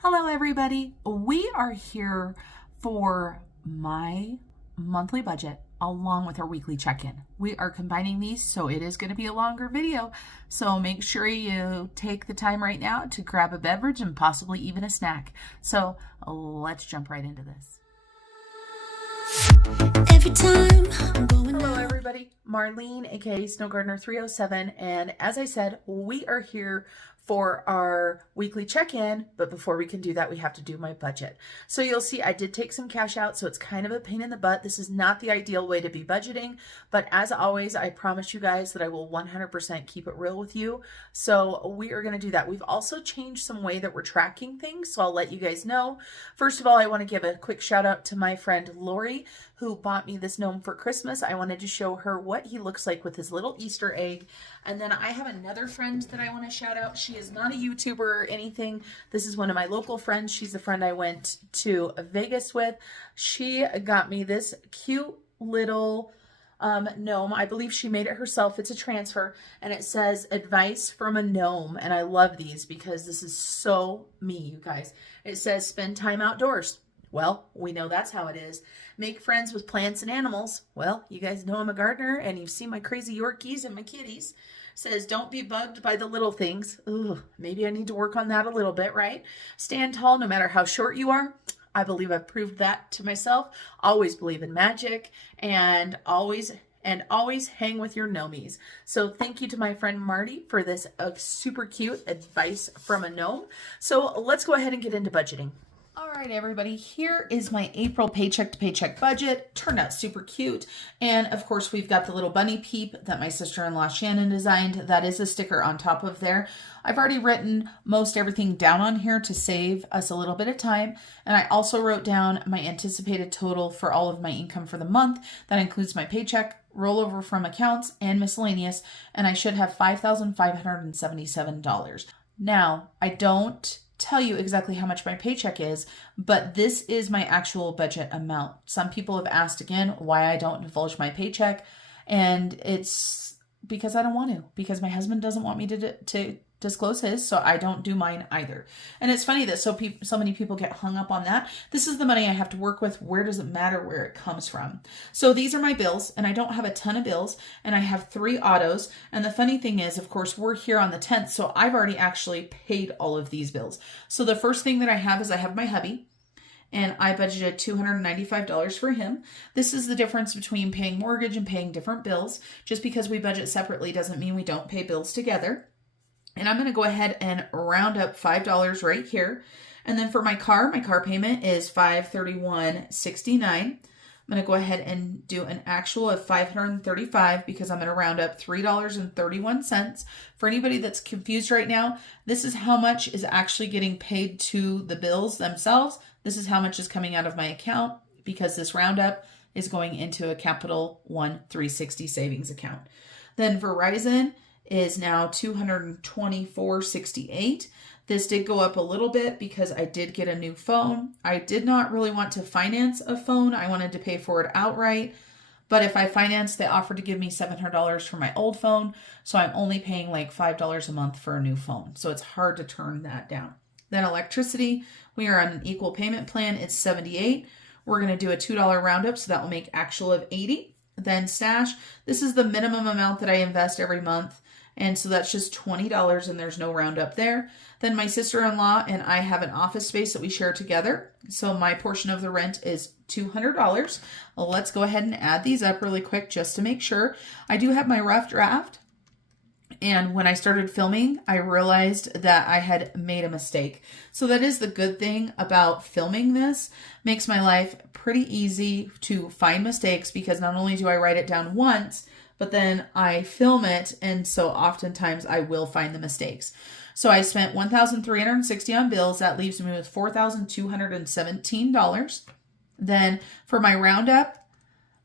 Hello, everybody. We are here for my monthly budget along with our weekly check-in. We are combining these, so it is going to be a longer video. So make sure you take the time right now to grab a beverage and possibly even a snack. So let's jump right into this. Every time Hello, everybody. Marlene, aka Snow Gardener 307, and as I said, we are here for our weekly check-in, but before we can do that, we have to do my budget. So you'll see I did take some cash out, so it's kind of a pain in the butt. This is not the ideal way to be budgeting, but as always, I promise you guys that I will 100% keep it real with you. So we are going to do that. We've also changed some way that we're tracking things, so I'll let you guys know. First of all, I want to give a quick shout out to my friend Lori, who bought me this gnome for Christmas. I wanted to show her what he looks like with his little Easter egg. And then I have another friend that I want to shout out. She is not a YouTuber or anything. This is one of my local friends. She's the friend I went to Vegas with. She got me this cute little gnome. I believe she made it herself. It's a transfer, and it says advice from a gnome. And I love these because this is so me, you guys. It says spend time outdoors. Well, we know that's how it is. Make friends with plants and animals. Well, you guys know I'm a gardener and you've seen my crazy Yorkies and my kitties. Says don't be bugged by the little things. Ooh, maybe I need to work on that a little bit, right? Stand tall no matter how short you are. I believe I've proved that to myself. Always believe in magic and always hang with your gnomies. So thank you to my friend Marty for this super cute advice from a gnome. So let's go ahead and get into budgeting. All right, everybody, here is my April paycheck to paycheck budget. Turned out super cute. And of course, we've got the little bunny peep that my sister-in-law Shannon designed. That is a sticker on top of there. I've already written most everything down on here to save us a little bit of time. And I also wrote down my anticipated total for all of my income for the month. That includes my paycheck, rollover from accounts, and miscellaneous. And I should have $5,577. Now, I don't tell you exactly how much my paycheck is, but this is my actual budget amount. Some people have asked again why I don't divulge my paycheck, and it's because I don't want to, because my husband doesn't want me to disclose his, so I don't do mine either. And it's funny that so many people get hung up on that. This is the money I have to work with. Where does it matter where it comes from? So these are my bills, and I don't have a ton of bills, and I have 3 autos. And the funny thing is, of course, we're here on the 10th, so I've already actually paid all of these bills. So the first thing that I have is I have my hubby, and I budgeted $295 for him. This is the difference between paying mortgage and paying different bills. Just because we budget separately doesn't mean we don't pay bills together. And I'm going to go ahead and round up $5 right here. And then for my car payment is $531.69. I'm going to go ahead and do an actual of $535 because I'm going to round up $3.31. For anybody that's confused right now, this is how much is actually getting paid to the bills themselves. This is how much is coming out of my account because this roundup is going into a Capital One 360 savings account. Then Verizon is now $224.68. This did go up a little bit because I did get a new phone. I did not really want to finance a phone. I wanted to pay for it outright. But if I financed, they offered to give me $700 for my old phone. So I'm only paying like $5 a month for a new phone. So it's hard to turn that down. Then electricity, we are on an equal payment plan. It's $78. We're going to do a $2 roundup, so that will make actual of $80. Then stash, this is the minimum amount that I invest every month. And so that's just $20 and there's no roundup there. Then my sister-in-law and I have an office space that we share together. So my portion of the rent is $200. Well, let's go ahead and add these up really quick just to make sure. I do have my rough draft. And when I started filming, I realized that I had made a mistake. So that is the good thing about filming this. Makes my life pretty easy to find mistakes because not only do I write it down once, but then I film it, and so oftentimes I will find the mistakes. So I spent $1,360 on bills. That leaves me with $4,217. Then for my roundup,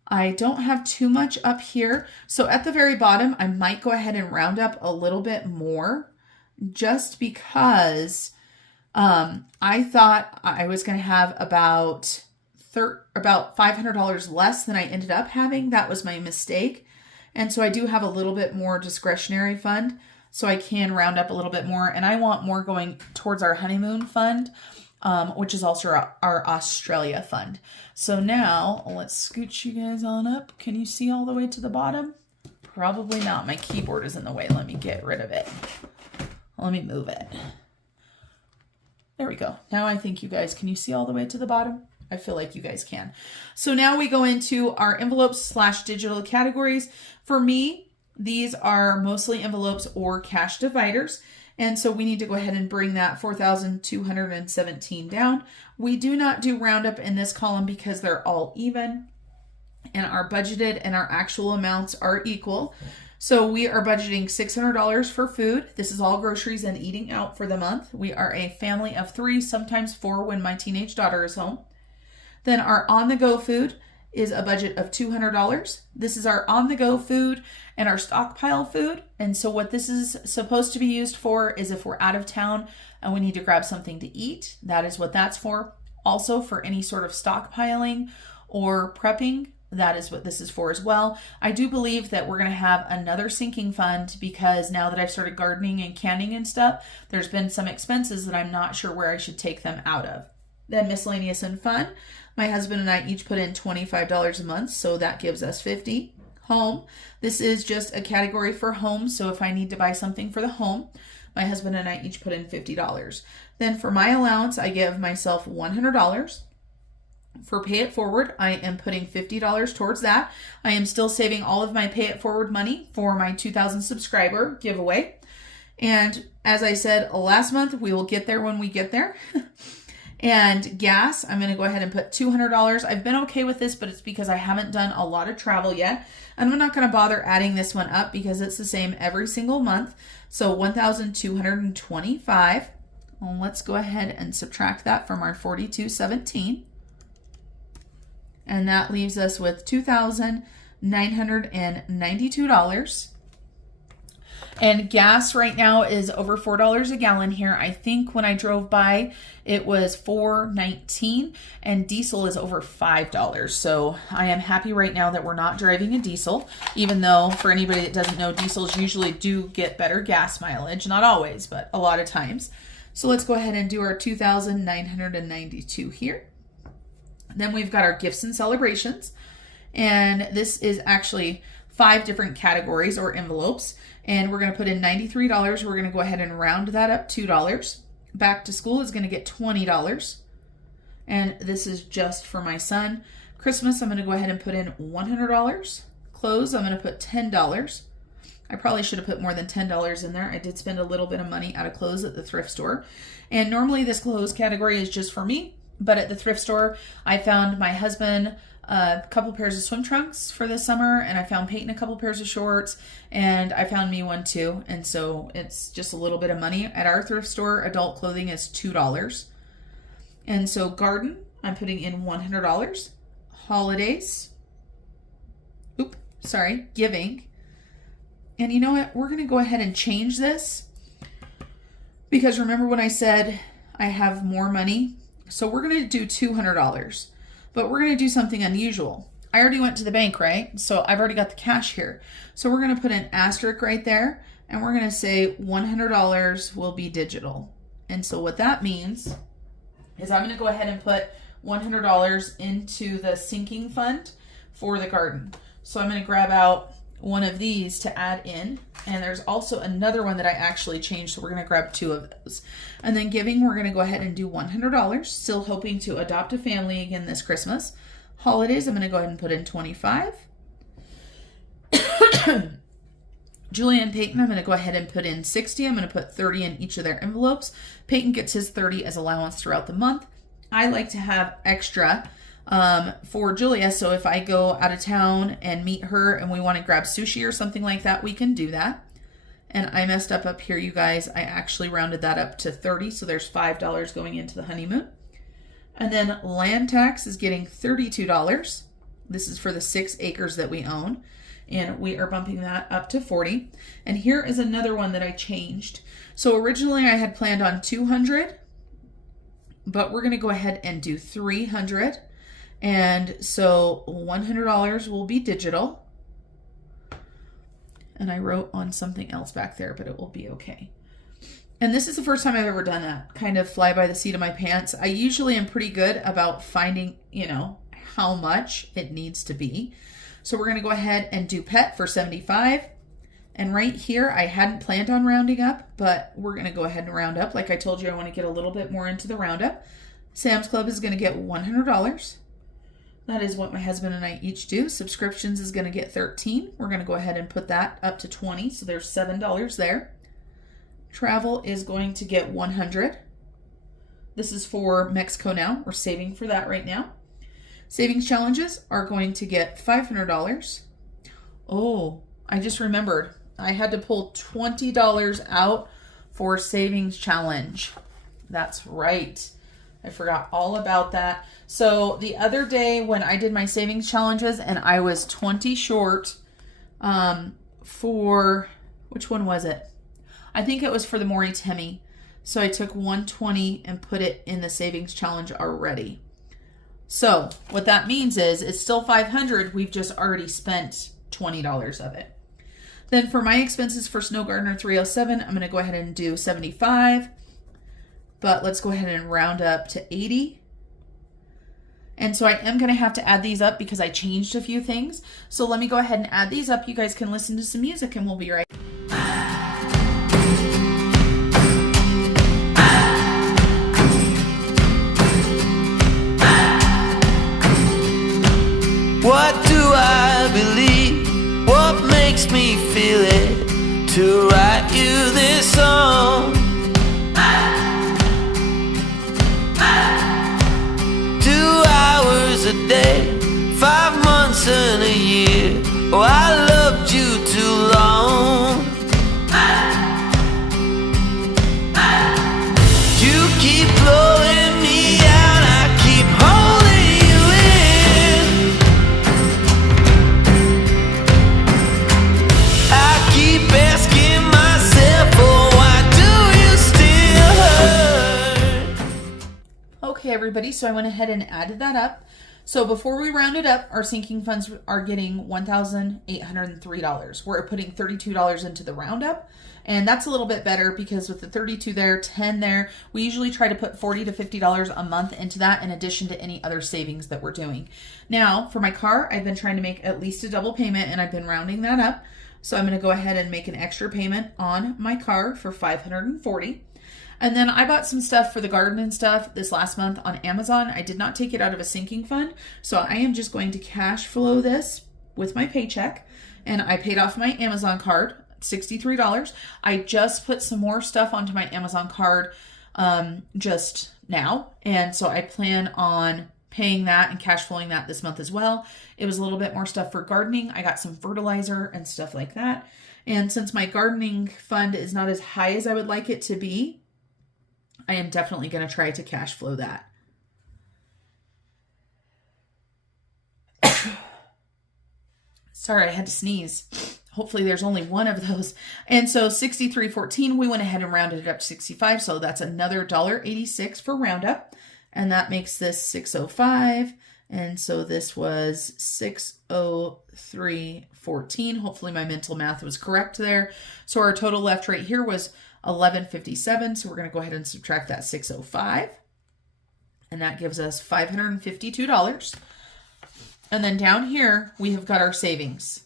I don't have too much up here. So at the very bottom, I might go ahead and round up a little bit more just because I thought I was going to have about $500 less than I ended up having. That was my mistake. And so I do have a little bit more discretionary fund. so I can round up a little bit more. And I want more going towards our honeymoon fund, which is also our Australia fund. So now let's scooch you guys on up. Can you see all the way to the bottom? Probably not. My keyboard is in the way. Let me get rid of it. Let me move it. There we go. Now I think you guys, can you see all the way to the bottom? I feel like you guys can. So now we go into our envelopes / digital categories. For me, these are mostly envelopes or cash dividers. And so we need to go ahead and bring that 4,217 down. We do not do roundup in this column because they're all even and our budgeted and our actual amounts are equal. So we are budgeting $600 for food. This is all groceries and eating out for the month. We are a family of 3, sometimes 4 when my teenage daughter is home. Then our on-the-go food is a budget of $200. This is our on-the-go food and our stockpile food. And so what this is supposed to be used for is if we're out of town and we need to grab something to eat, that is what that's for. Also for any sort of stockpiling or prepping, that is what this is for as well. I do believe that we're going to have another sinking fund because now that I've started gardening and canning and stuff, there's been some expenses that I'm not sure where I should take them out of. Then miscellaneous and fun. My husband and I each put in $25 a month, so that gives us $50. Home. This is just a category for home, so if I need to buy something for the home, my husband and I each put in $50. Then for my allowance, I give myself $100. For Pay It Forward, I am putting $50 towards that. I am still saving all of my Pay It Forward money for my 2,000 subscriber giveaway. And as I said last month, we will get there when we get there. And gas, I'm going to go ahead and put $200. I've been okay with this, but it's because I haven't done a lot of travel yet. And I'm not going to bother adding this one up because it's the same every single month. So $1,225. Well, let's go ahead and subtract that from our $4,217. And that leaves us with $2,992. And gas right now is over $4 a gallon here. I think when I drove by, it was $4.19, and diesel is over $5. So I am happy right now that we're not driving a diesel, even though for anybody that doesn't know, diesels usually do get better gas mileage. Not always, but a lot of times. So let's go ahead and do our $2,992 here. Then we've got our gifts and celebrations. And this is actually 5 different categories or envelopes. And we're going to put in $93. We're going to go ahead and round that up $2. Back to school is going to get $20. And this is just for my son. Christmas, I'm going to go ahead and put in $100. Clothes, I'm going to put $10. I probably should have put more than $10 in there. I did spend a little bit of money out of clothes at the thrift store. And normally this clothes category is just for me. But at the thrift store, I found my husband a couple pairs of swim trunks for this summer, and I found Peyton a couple pairs of shorts, and I found me one too. And so it's just a little bit of money. At our thrift store, adult clothing is $2. And so garden, I'm putting in $100. Holidays, giving. And you know what? We're going to go ahead and change this because remember when I said I have more money? So we're going to do $200. But we're going to do something unusual. I already went to the bank, right? So I've already got the cash here. So we're going to put an asterisk right there. And we're going to say $100 will be digital. And so what that means is I'm going to go ahead and put $100 into the sinking fund for the garden. So I'm going to grab out one of these to add in. And there's also another one that I actually changed. So we're going to grab 2 of those. And then giving, we're going to go ahead and do $100. Still hoping to adopt a family again this Christmas. Holidays, I'm going to go ahead and put in $25. Julia and Peyton, I'm going to go ahead and put in $60. I'm going to put $30 in each of their envelopes. Peyton gets his $30 as allowance throughout the month. I like to have extra for Julia. So if I go out of town and meet her and we want to grab sushi or something like that, we can do that. And I messed up here, you guys. I actually rounded that up to $30. So there's $5 going into the honeymoon. And then land tax is getting $32. This is for the 6 acres that we own. And we are bumping that up to $40. And here is another one that I changed. So originally I had planned on $200, but we're going to go ahead and do $300. And so $100 will be digital. And I wrote on something else back there, but it will be okay. And this is the first time I've ever done that, kind of fly by the seat of my pants. I usually am pretty good about finding, you know, how much it needs to be. So we're going to go ahead and do pet for $75. And right here, I hadn't planned on rounding up, but we're going to go ahead and round up. Like I told you, I want to get a little bit more into the roundup. Sam's Club is going to get $100. That is what my husband and I each do. Subscriptions is going to get $13. We're going to go ahead and put that up to $20. So there's $7 there. Travel is going to get $100. This is for Mexico now. We're saving for that right now. Savings challenges are going to get $500. Oh, I just remembered. I had to pull $20 out for savings challenge. That's right. I forgot all about that. So the other day when I did my savings challenges and I was 20 short for, which one was it? I think it was for the Maury Timmy. So I took 120 and put it in the savings challenge already. So what that means is it's still $500. We've just already spent $20 of it. Then for my expenses for Snow Gardener 307, I'm going to go ahead and do 75. But let's go ahead and round up to 80. And so I am going to have to add these up because I changed a few things. So let me go ahead and add these up. You guys can listen to some music and we'll be right back. What do I believe? What makes me feel it to write you this song? 2 hours a day, 5 months and a year. Oh, I loved you too long. You keep blowing me out, I keep holding you in. I keep asking myself, oh, why do you still hurt? Okay, everybody, so I went ahead and added that up. So before we round it up, our sinking funds are getting $1,803. We're putting $32 into the roundup, and that's a little bit better because with the 32 there, 10 there, we usually try to put $40 to $50 a month into that in addition to any other savings that we're doing. Now, for my car, I've been trying to make at least a double payment, and I've been rounding that up. So I'm going to go ahead and make an extra payment on my car for $540. And then I bought some stuff for the garden and stuff this last month on Amazon. I did not take it out of a sinking fund. So I am just going to cash flow this with my paycheck. And I paid off my Amazon card, $63. I just put some more stuff onto my Amazon card just now. And so I plan on paying that and cash flowing that this month as well. It was a little bit more stuff for gardening. I got some fertilizer and stuff like that. And since my gardening fund is not as high as I would like it to be, I am definitely going to try to cash flow that. Sorry, I had to sneeze. Hopefully there's only one of those. And so $63.14, we went ahead and rounded it up to 65. So that's another $1.86 for roundup. And that makes this $605. And so this was $603.14. Hopefully my mental math was correct there. So our total left right here was $11.57. So we're going to go ahead and subtract that $605. And that gives us $552. And then down here, we have got our savings.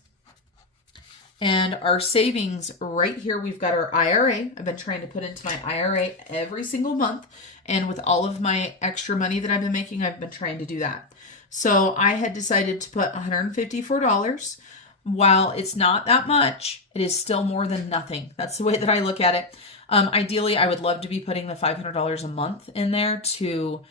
And our savings right here, we've got our IRA. I've been trying to put into my IRA every single month. And with all of my extra money that I've been making, I've been trying to do that. So I had decided to put $154. While it's not that much, it is still more than nothing. That's the way that I look at it. Ideally, I would love to be putting the $500 a month in there to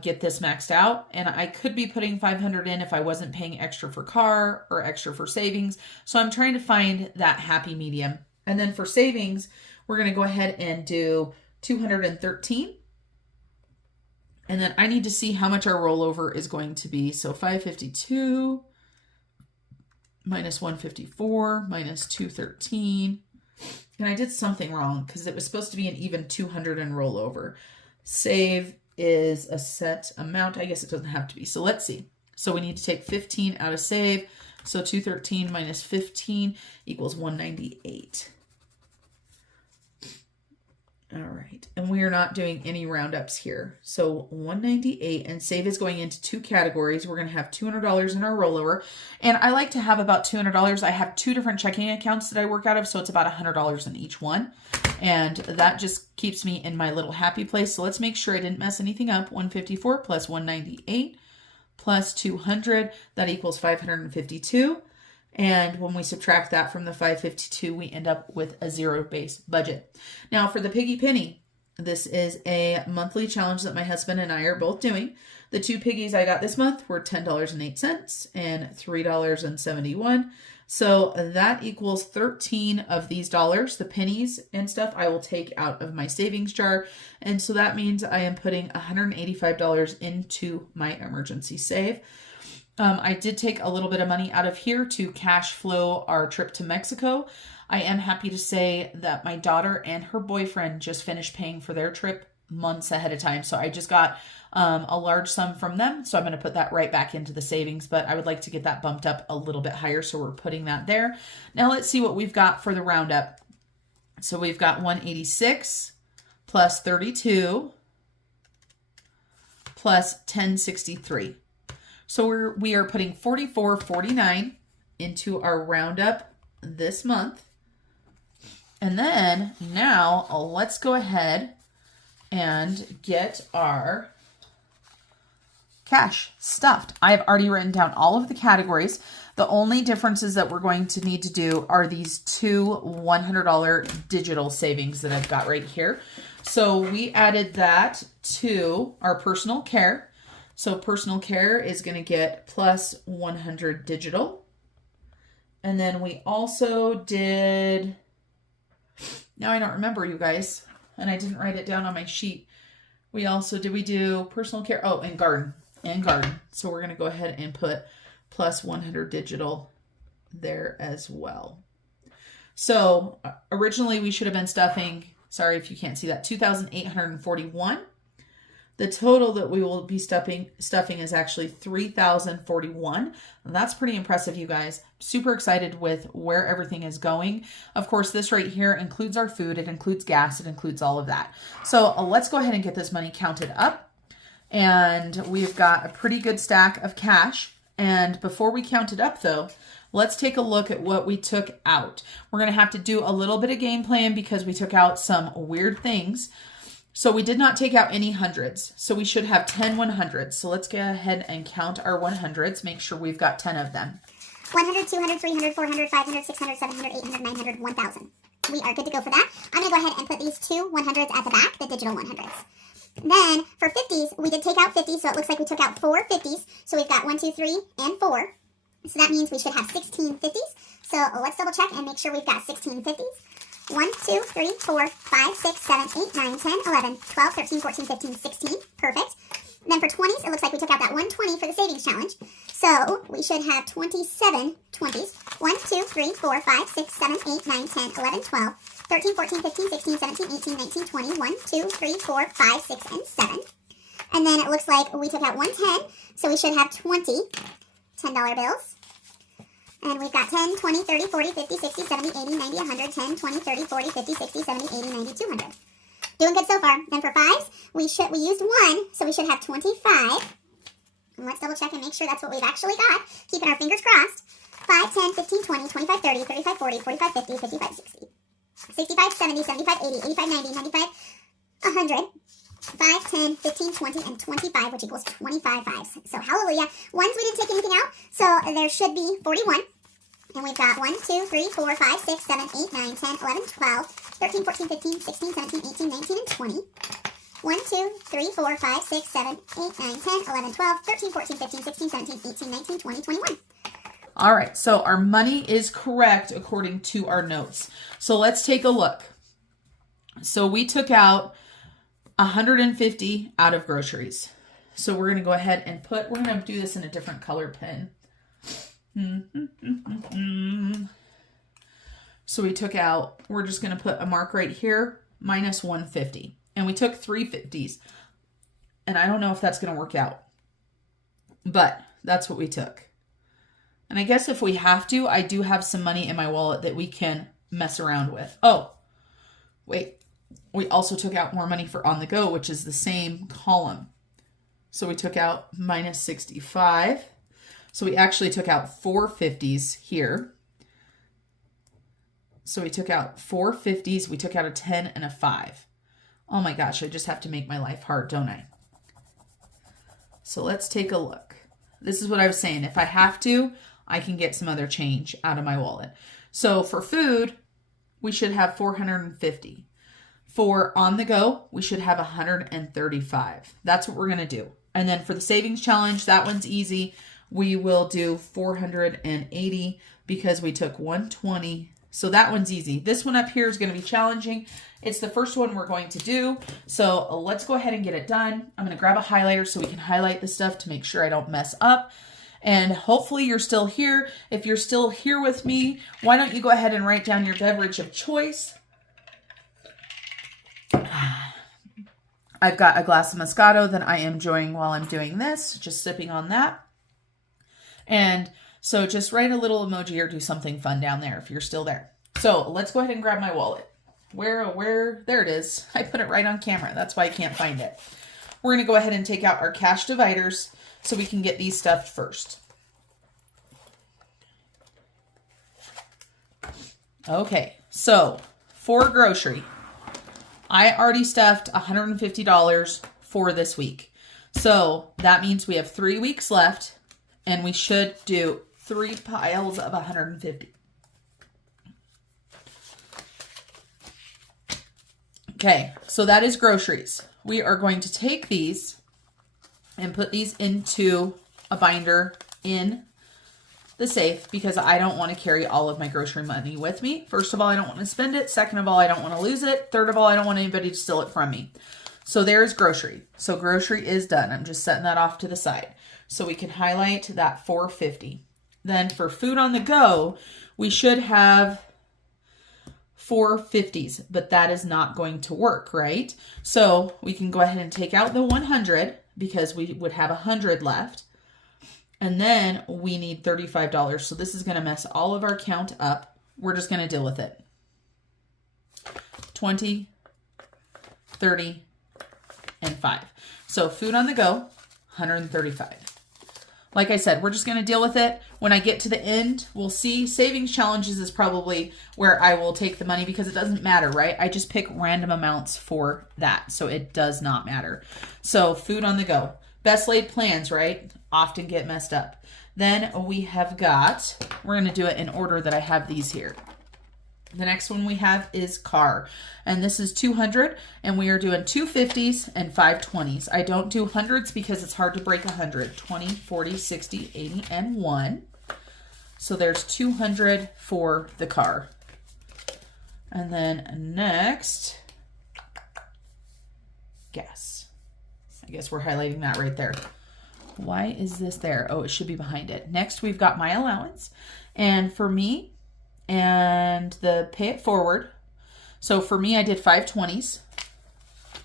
get this maxed out. And I could be putting $500 in if I wasn't paying extra for car or extra for savings. So I'm trying to find that happy medium. And then for savings, we're going to go ahead and do $213. And then I need to see how much our rollover is going to be. So 552 minus 154 minus 213. And I did something wrong because it was supposed to be an even 200 in rollover. Save is a set amount. I guess it doesn't have to be. So let's see. So we need to take 15 out of save. So 213 minus 15 equals 198. All right, and we are not doing any roundups here. So 198, and save is going into two categories. We're going to have $200 in our rollover, and I like to have about $200. I have two different checking accounts that I work out of, so it's about $100 in each one, and that just keeps me in my little happy place. So let's make sure I didn't mess anything up. 154 plus 198 plus 200, that equals 552. And when we subtract that from the 552, we end up with a zero-based budget. Now for the Piggy Penny, this is a monthly challenge that my husband and I are both doing. The two piggies I got this month were $10.08 and $3.71. So that equals 13 of these dollars. The pennies and stuff I will take out of my savings jar. And so that means I am putting $185 into my emergency save. I did take a little bit of money out of here to cash flow our trip to Mexico. I am happy to say that my daughter and her boyfriend just finished paying for their trip months ahead of time. So I just got a large sum from them. So I'm going to put that right back into the savings, but I would like to get that bumped up a little bit higher. So we're putting that there. Now let's see what we've got for the roundup. So we've got 186 plus 32 plus 1063. So we are putting $44.49 into our roundup this month. And then now let's go ahead and get our cash stuffed. I've already written down all of the categories. The only differences that we're going to need to do are these two $100 digital savings that I've got right here. So we added that to our personal care. So personal care is going to get plus 100 digital. And then we also did, now I don't remember, you guys, and I didn't write it down on my sheet. We also, did we do personal care? Oh, and garden. So we're going to go ahead and put plus 100 digital there as well. So originally we should have been stuffing, sorry if you can't see that, 2,841. The total that we will be stuffing is actually 3,041. That's pretty impressive, you guys. Super excited with where everything is going. Of course, this right here includes our food. It includes gas. It includes all of that. So let's go ahead and get this money counted up. And we've got a pretty good stack of cash. And before we count it up, though, let's take a look at what we took out. We're going to have to do a little bit of game plan because we took out some weird things. So we did not take out any hundreds. So we should have 10 100s. So let's go ahead and count our 100s. Make sure we've got 10 of them. 100, 200, 300, 400, 500, 600, 700, 800, 900, 1,000. We are good to go for that. I'm going to go ahead and put these two 100s at the back, the digital 100s. Then for 50s, we did take out 50, so it looks like we took out 4 50s. So we've got 1, 2, 3, and 4. So that means we should have 16 50s. So let's double check and make sure we've got 16 50s. 1, 2, 3, 4, 5, 6, 7, 8, 9, 10, 11, 12, 13, 14, 15, 16. Perfect. Then for 20s, it looks like we took out that 120 for the savings challenge. So we should have 27 20s. 1, 2, 3, 4, 5, 6, 7, 8, 9, 10, 11, 12, 13, 14, 15, 16, 17, 18, 19, 20, 1, 2, 3, 4, 5, 6, and 7. And then it looks like we took out 110, so we should have 20 $10 bills. And we've got 10, 20, 30, 40, 50, 60, 70, 80, 90, 100, 10, 20, 30, 40, 50, 60, 70, 80, 90, 200. Doing good so far. Then for 5s, we used 1, so we should have 25. And let's double check and make sure that's what we've actually got. Keeping our fingers crossed. 5, 10, 15, 20, 25, 30, 35, 40, 45, 50, 55, 60. 65, 70, 75, 80, 85, 90, 95, 100. 5, 10, 15, 20, and 25, which equals 25 5s. So hallelujah. Ones we didn't take anything out, so there should be 41. And we've got 1, 2, 3, 4, 5, 6, 7, 8, 9, 10, 11, 12, 13, 14, 15, 16, 17, 18, 19, and 20. 1, 2, 3, 4, 5, 6, 7, 8, 9, 10, 11, 12, 13, 14, 15, 16, 17, 18, 19, 20, 21. All right, so our money is correct according to our notes. So let's take a look. So we took out 150 out of groceries. So we're going to go ahead and we're going to do this in a different color pen. So we took out, we're just going to put a mark right here, minus 150. And we took 3 50s. And I don't know if that's going to work out. But that's what we took. And I guess if we have to, I do have some money in my wallet that we can mess around with. Oh, wait. We also took out more money for on the go, which is the same column. So we took out minus 65. So we actually took out 4 50s here. So we took out 4 50s. We took out a 10 and a 5. Oh my gosh, I just have to make my life hard, don't I? So let's take a look. This is what I was saying. If I have to, I can get some other change out of my wallet. So for food, we should have 450. For on the go, we should have 135. That's what we're going to do. And then for the savings challenge, that one's easy. We will do 480 because we took 120. So that one's easy. This one up here is going to be challenging. It's the first one we're going to do. So let's go ahead and get it done. I'm going to grab a highlighter so we can highlight the stuff to make sure I don't mess up. And hopefully you're still here. If you're still here with me, why don't you go ahead and write down your beverage of choice? I've got a glass of Moscato that I am enjoying while I'm doing this, just sipping on that. And so just write a little emoji or do something fun down there if you're still there. So let's go ahead and grab my wallet. Where, there it is. I put it right on camera. That's why I can't find it. We're going to go ahead and take out our cash dividers so we can get these stuffed first. Okay, so for grocery, I already stuffed $150 for this week. So that means we have 3 weeks left and we should do 3 piles of 150. Okay, so that is groceries. We are going to take these and put these into a binder in the safe because I don't want to carry all of my grocery money with me. First of all, I don't want to spend it. Second of all, I don't want to lose it. Third of all, I don't want anybody to steal it from me. So there's grocery. So grocery is done. I'm just setting that off to the side. So we can highlight that 450. Then for food on the go, we should have 4 50s, but that is not going to work, right? So we can go ahead and take out the 100 because we would have 100 left. And then we need $35. So this is going to mess all of our count up. We're just going to deal with it. 20, 30, and 5. So food on the go, 135. Like I said, we're just going to deal with it. When I get to the end, we'll see. Savings challenges is probably where I will take the money because it doesn't matter, right? I just pick random amounts for that. So it does not matter. So food on the go. Best laid plans, right? Often get messed up. Then we have got, we're going to do it in order that I have these here. The next one we have is car. And this is 200. And we are doing 2 50s and 5 20s. I don't do hundreds because it's hard to break 100. 20, 40, 60, 80, and 1. So there's 200 for the car. And then next, gas. I guess we're highlighting that right there. Why is this there? Oh, it should be behind it. Next, we've got my allowance. And for me, and the pay it forward. So for me, I did 5 20s.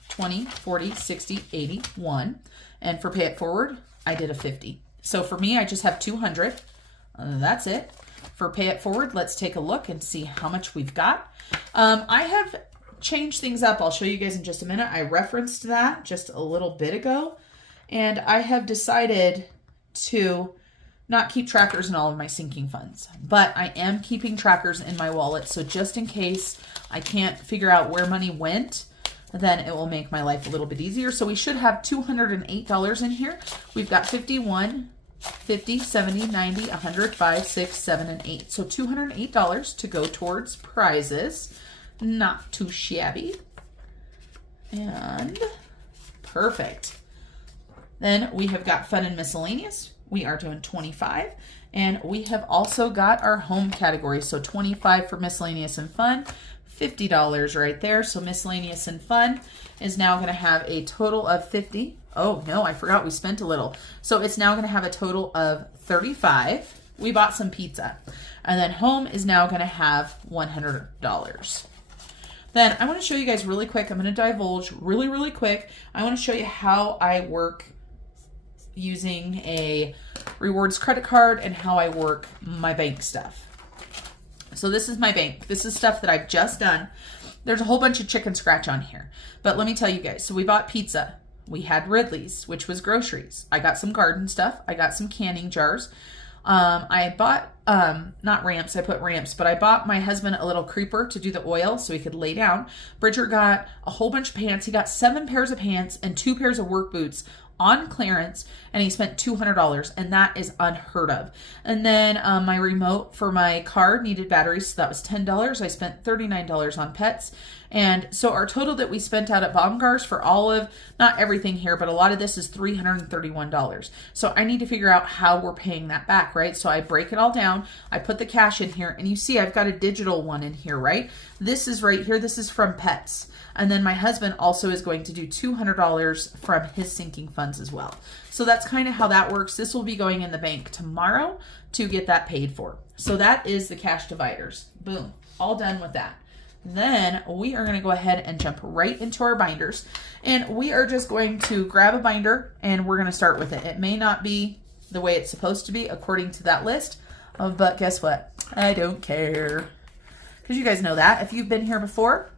20, 40, 60, 80, 1. And for pay it forward, I did a 50. So for me, I just have 200. That's it. For pay it forward, let's take a look and see how much we've got. I have changed things up. I'll show you guys in just a minute. I referenced that just a little bit ago. And I have decided to not keep trackers in all of my sinking funds, but I am keeping trackers in my wallet. So just in case I can't figure out where money went, then it will make my life a little bit easier. So we should have $208 in here. We've got 51, 50, 70, 90, 100, 5, 6, 7, and 8. So $208 to go towards prizes. Not too shabby. And perfect. Then we have got fun and miscellaneous. We are doing 25. And we have also got our home category. So 25 for miscellaneous and fun. $50 right there. So miscellaneous and fun is now going to have a total of 50. Oh no, I forgot we spent a little. So it's now going to have a total of 35. We bought some pizza. And then home is now going to have $100. Then I want to show you guys really quick. I'm going to divulge really quick. I want to show you how I work using a rewards credit card, and how I work my bank stuff. So this is my bank. This is stuff that I've just done. There's a whole bunch of chicken scratch on here. But let me tell you guys. So we bought pizza. We had Ridley's, which was groceries. I got some garden stuff. I got some canning jars. I bought, not ramps, I put ramps, but I bought my husband a little creeper to do the oil so he could lay down. Bridger got a whole bunch of pants. He got 7 pairs of pants and 2 pairs of work boots on clearance, and he spent $200, and that is unheard of. And then my remote for my car needed batteries, so that was $10. I spent $39 on pets. And so our total that we spent out at Baumgart's for all of, not everything here, but a lot of this is $331. So I need to figure out how we're paying that back, right? So I break it all down. I put the cash in here, and you see I've got a digital one in here, right? This is right here. This is from pets. And then my husband also is going to do $200 from his sinking funds as well. So that's kind of how that works. This will be going in the bank tomorrow to get that paid for. So that is the cash dividers. Boom. All done with that. Then we are going to go ahead and jump right into our binders. And we are just going to grab a binder and we're going to start with it. It may not be the way it's supposed to be according to that list, but guess what? I don't care. Because you guys know that. If you've been here before,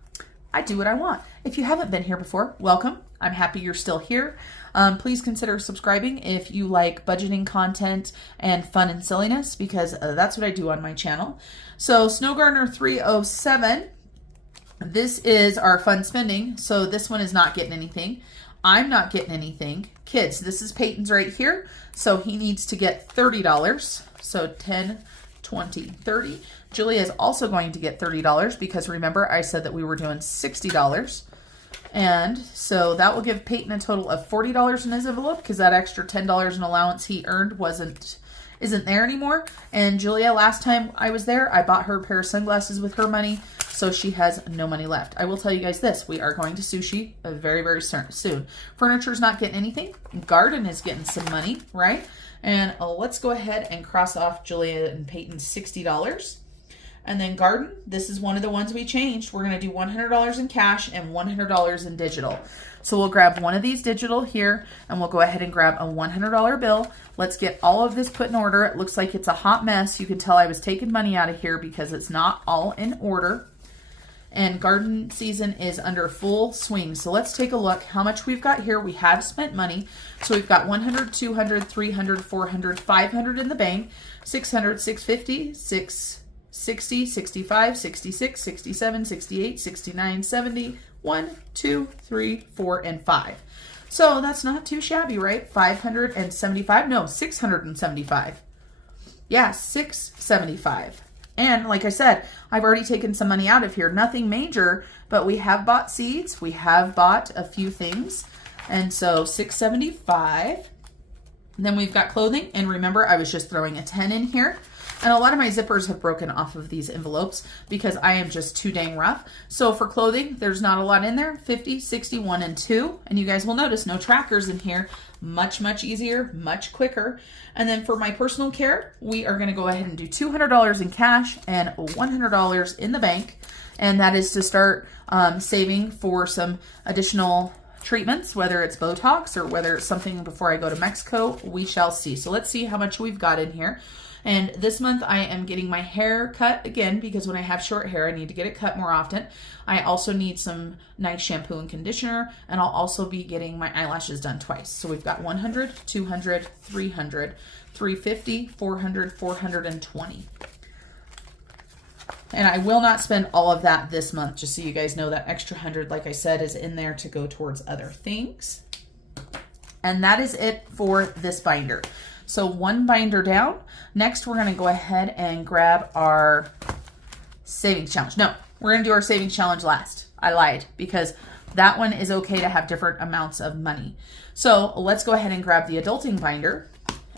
I do what I want. If you haven't been here before, welcome. I'm happy you're still here. Please consider subscribing if you like budgeting content and fun and silliness, because that's what I do on my channel. So Snow Gardener 307, this is our fun spending. So this one is not getting anything. I'm not getting anything. Kids, this is Peyton's right here. So he needs to get $30. So 10, 20, 30. Julia is also going to get $30 because remember I said that we were doing $60. And so that will give Peyton a total of $40 in his envelope because that extra $10 in allowance he earned isn't there anymore. And Julia, last time I was there, I bought her a pair of sunglasses with her money, so she has no money left. I will tell you guys this, we are going to sushi very, very soon. Furniture's not getting anything. Garden is getting some money, right? And let's go ahead and cross off Julia and Peyton's $60. And then garden, this is one of the ones we changed. We're going to do $100 in cash and $100 in digital. So we'll grab one of these digital here and we'll go ahead and grab a $100 bill. Let's get all of this put in order. It looks like it's a hot mess. You can tell I was taking money out of here because it's not all in order. And garden season is under full swing. So let's take a look how much we've got here. We have spent money. So we've got 100, 200, 300, 400, 500 in the bank, 600, 650, 60, 65, 66, 67, 68, 69, 70, 1, 2, 3, 4, and 5. So that's not too shabby, right? 575, no, 675. Yeah, 675. And like I said, I've already taken some money out of here. Nothing major, but we have bought seeds. We have bought a few things. And so 675. And then we've got clothing. And remember, I was just throwing a 10 in here. And a lot of my zippers have broken off of these envelopes because I am just too dang rough. So for clothing, there's not a lot in there. 50, 60, 1, and 2. And you guys will notice no trackers in here. Much, much easier, much quicker. And then for my personal care, we are going to go ahead and do $200 in cash and $100 in the bank. And that is to start saving for some additional treatments, whether it's Botox or whether it's something before I go to Mexico. We shall see. So let's see how much we've got in here. And this month I am getting my hair cut again because when I have short hair, I need to get it cut more often. I also need some nice shampoo and conditioner, and I'll also be getting my eyelashes done twice. So we've got 100, 200, 300, 350, 400, 420. And I will not spend all of that this month, just so you guys know that extra 100, like I said, is in there to go towards other things. And that is it for this binder. So one binder down. Next, we're going to go ahead and grab our savings challenge. No, we're going to do our savings challenge last. I lied because that one is okay to have different amounts of money. So let's go ahead and grab the adulting binder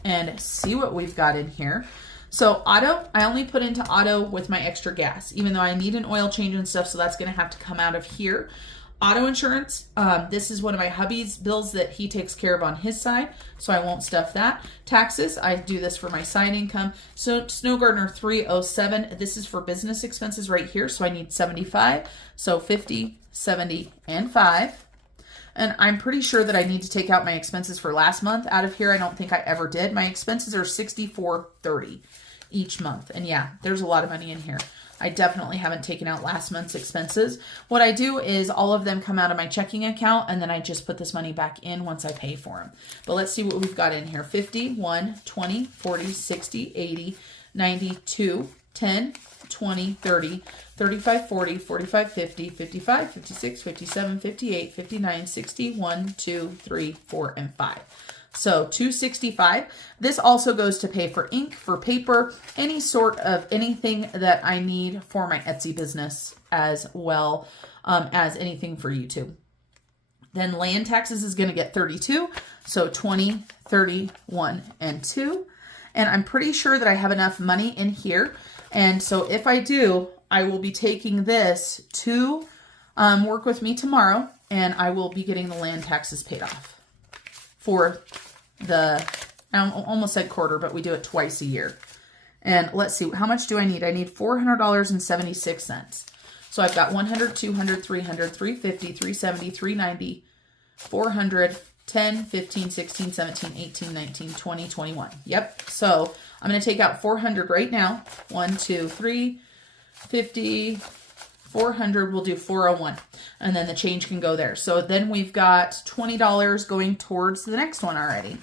and see what we've got in here. So auto, I only put into auto with my extra gas, even though I need an oil change and stuff. So that's going to have to come out of here. Auto insurance, this is one of my hubby's bills that he takes care of on his side, so I won't stuff that. Taxes, I do this for my side income. So Snow Gardener 307, this is for business expenses right here, so I need 75. So 50, 70, and 5. And I'm pretty sure that I need to take out my expenses for last month out of here. I don't think I ever did. My expenses are $64.30 each month. And yeah, there's a lot of money in here. I definitely haven't taken out last month's expenses. What I do is all of them come out of my checking account, and then I just put this money back in once I pay for them. But let's see what we've got in here. 50, 1, 20, 40, 60, 80, 90, 2, 10, 20, 30, 35, 40, 45, 50, 55, 56, 57, 58, 59, 60, 1, 2, 3, 4, and 5. So $265. This also goes to pay for ink, for paper, any sort of anything that I need for my Etsy business, as well as anything for YouTube. Then land taxes is going to get 32. So 20, 31, and 2. And I'm pretty sure that I have enough money in here. And so if I do, I will be taking this to work with me tomorrow, and I will be getting the land taxes paid off for the, I almost said quarter, but we do it twice a year. And let's see, how much do I need? I need $400.76. So I've got 100, 200, 300, 350, 370, 390, 400, 10, 15, 16, 17, 18, 19, 20, 21. Yep. So I'm going to take out 400 right now. 1, 2, 3, 50, 400. We'll do 401. And then the change can go there. So then we've got $20 going towards the next one already.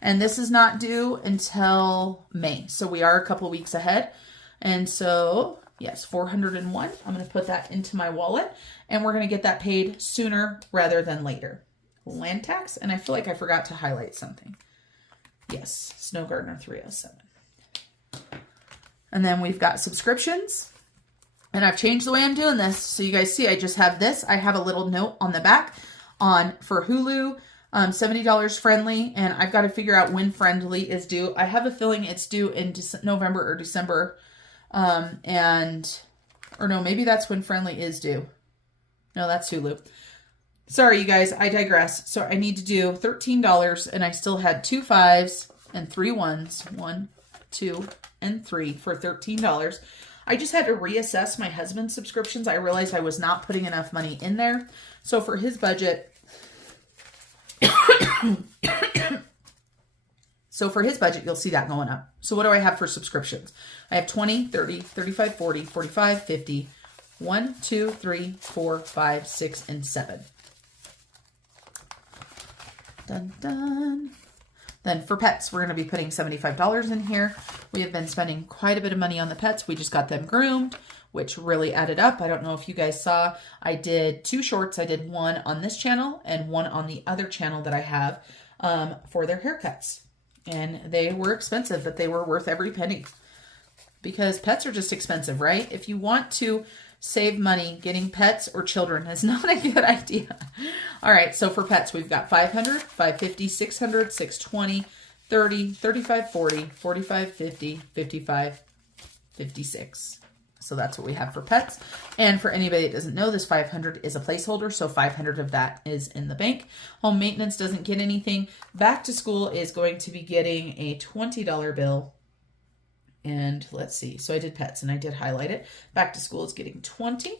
And this is not due until May. So we are a couple weeks ahead. And so, yes, 401. I'm going to put that into my wallet. And we're going to get that paid sooner rather than later. Land tax, and I feel like I forgot to highlight something. Yes, Snow Gardener 307. And then we've got subscriptions, and I've changed the way I'm doing this. So you guys see, I just have this. I have a little note on the back for Hulu, $70 friendly, and I've got to figure out when friendly is due. I have a feeling it's due in November or December, or no, maybe that's when friendly is due. No, that's Hulu. Sorry, you guys, I digress. So I need to do $13, and I still had 2 5s and 3 1s. 1, 2, and 3 for $13. I just had to reassess my husband's subscriptions. I realized I was not putting enough money in there. So for his budget, you'll see that going up. So what do I have for subscriptions? I have 20, 30, 35, 40, 45, 50, 1, 2, 3, 4, 5, 6, and 7. Dun, dun. Then for pets, we're going to be putting $75 in here. We have been spending quite a bit of money on the pets. We just got them groomed, which really added up. I don't know if you guys saw, I did 2 shorts. I did one on this channel and one on the other channel that I have for their haircuts. And they were expensive, but they were worth every penny because pets are just expensive, right? If you want to save money, getting pets or children is not a good idea. All right, so for pets, we've got 500, 550, 600, 620, 30, 35, 40, 45, 50, 55, 56. So that's what we have for pets. And for anybody that doesn't know, this 500 is a placeholder, so 500 of that is in the bank. Home maintenance doesn't get anything. Back to school is going to be getting a $20 bill. And let's see. So I did pets and I did highlight it. Back to school is getting 20.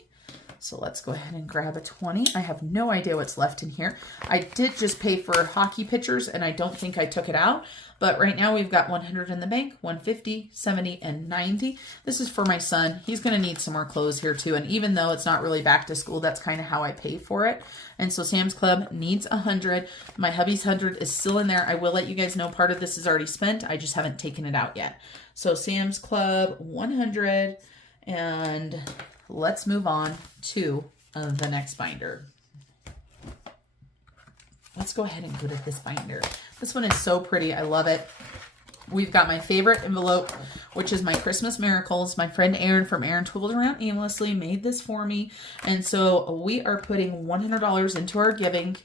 So let's go ahead and grab a 20. I have no idea what's left in here. I did just pay for hockey pitchers and I don't think I took it out. But right now we've got 100 in the bank, 150, 70, and 90. This is for my son. He's going to need some more clothes here too. And even though it's not really back to school, that's kind of how I pay for it. And so Sam's Club needs 100. My hubby's 100 is still in there. I will let you guys know part of this is already spent. I just haven't taken it out yet. So Sam's Club 100, and let's move on to the next binder. Let's go ahead and go to this binder. This one is so pretty. I love it. We've got my favorite envelope, which is my Christmas Miracles. My friend Erin from Erin Twibbled Around Aimlessly made this for me. And so we are putting $100 into our giving.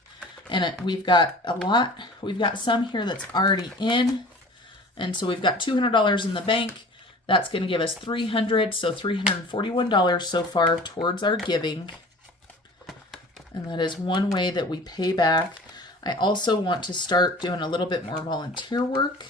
And we've got a lot. We've got some here that's already in. And so we've got $200 in the bank. That's going to give us $300. So $341 so far towards our giving. And that is one way that we pay back. I also want to start doing a little bit more volunteer work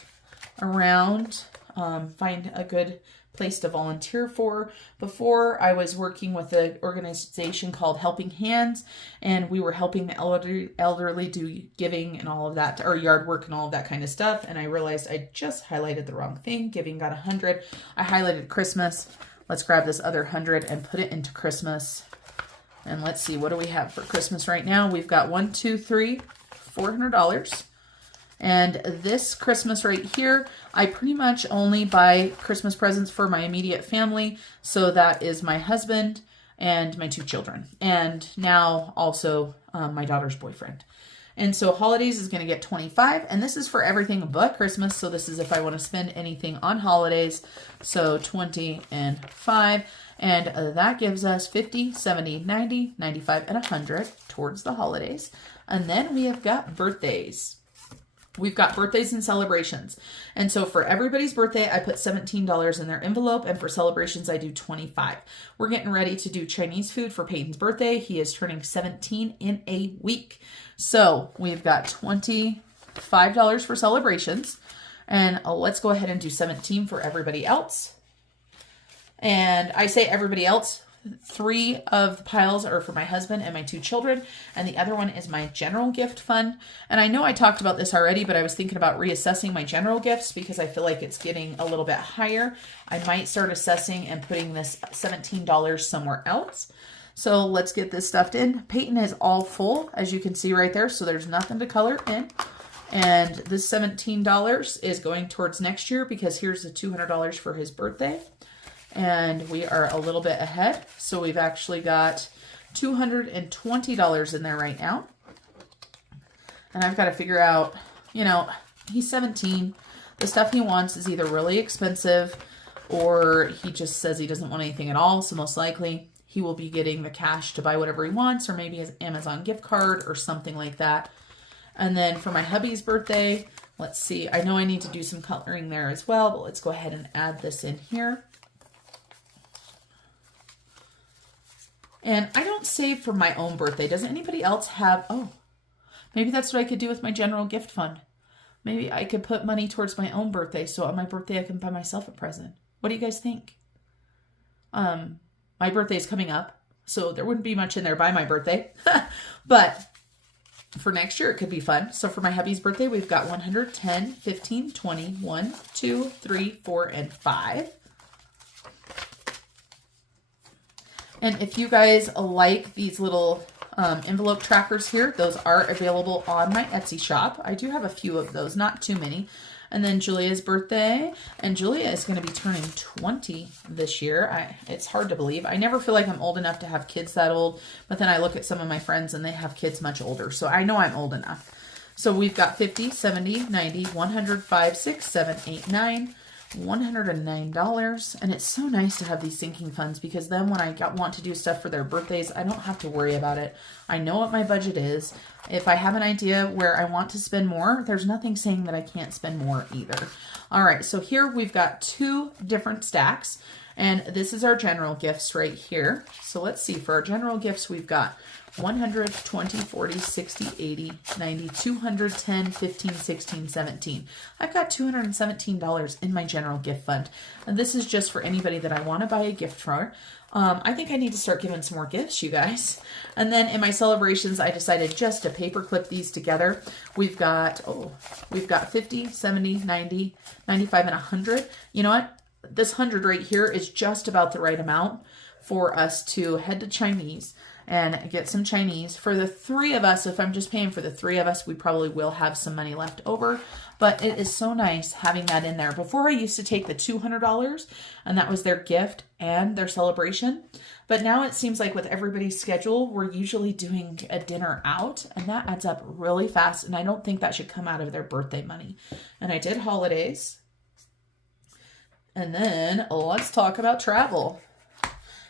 around, find a good place to volunteer for. Before, I was working with an organization called Helping Hands, and we were helping the elderly do giving and all of that, or yard work and all of that kind of stuff. And I realized I just highlighted the wrong thing. Giving got 100. I highlighted Christmas. Let's grab this other 100 and put it into Christmas. And let's see, what do we have for Christmas right now? We've got $400. And this Christmas right here, I pretty much only buy Christmas presents for my immediate family. So that is my husband and my 2 children. And now also my daughter's boyfriend. And so holidays is going to get 25. And this is for everything but Christmas. So this is if I want to spend anything on holidays. So 20 and 5. And that gives us 50, 70, 90, 95, and 100 towards the holidays. And then we have got birthdays. We've got birthdays and celebrations. And so for everybody's birthday, I put $17 in their envelope. And for celebrations, I do 25. We're getting ready to do Chinese food for Peyton's birthday. He is turning 17 in a week. So we've got $25 for celebrations. And let's go ahead and do 17 for everybody else. And I say everybody else. 3 of the piles are for my husband and my 2 children, and the other one is my general gift fund. And I know I talked about this already, but I was thinking about reassessing my general gifts because I feel like it's getting a little bit higher. I might start assessing and putting this $17 somewhere else. So let's get this stuffed in. Peyton is all full, as you can see right there, so there's nothing to color in. And this $17 is going towards next year because here's the $200 for his birthday. And we are a little bit ahead. So we've actually got $220 in there right now. And I've got to figure out, you know, he's 17. The stuff he wants is either really expensive or he just says he doesn't want anything at all. So most likely he will be getting the cash to buy whatever he wants, or maybe his Amazon gift card or something like that. And then for my hubby's birthday, let's see. I know I need to do some coloring there as well, but let's go ahead and add this in here. And I don't save for my own birthday. Does anybody else have, oh, maybe that's what I could do with my general gift fund. Maybe I could put money towards my own birthday, so on my birthday I can buy myself a present. What do you guys think? My birthday is coming up, so there wouldn't be much in there by my birthday. But for next year, it could be fun. So for my hubby's birthday, we've got 100, 10, 15, 20, 1, 2, 3, 4, and 5. And if you guys like these little envelope trackers here, those are available on my Etsy shop. I do have a few of those, not too many. And then Julia's birthday, and Julia is going to be turning 20 this year. It's hard to believe. I never feel like I'm old enough to have kids that old, but then I look at some of my friends and they have kids much older. So I know I'm old enough. So we've got 50, 70, 90, 100, 5, 6, 7, 8, 9, $109. And it's so nice to have these sinking funds because then when I want to do stuff for their birthdays, I don't have to worry about it. I know what my budget is. If I have an idea where I want to spend more, there's nothing saying that I can't spend more either. All right, so here we've got 2 different stacks, and this is our general gifts right here. So let's see, for our general gifts, we've got 100, 20, 40, 60, 80, 90, 210, 15, 16, 17. I've got $217 in my general gift fund. And this is just for anybody that I want to buy a gift for. I think I need to start giving some more gifts, you guys. And then in my celebrations, I decided just to paper clip these together. We've got 50, 70, 90, 95, and 100. You know what? This 100 right here is just about the right amount for us to head to Chinese and get some Chinese. For the 3 of us, if I'm just paying for the 3 of us, we probably will have some money left over. But it is so nice having that in there. Before I used to take the $200 and that was their gift and their celebration. But now it seems like with everybody's schedule, we're usually doing a dinner out and that adds up really fast. And I don't think that should come out of their birthday money. And I did holidays. And then let's talk about travel.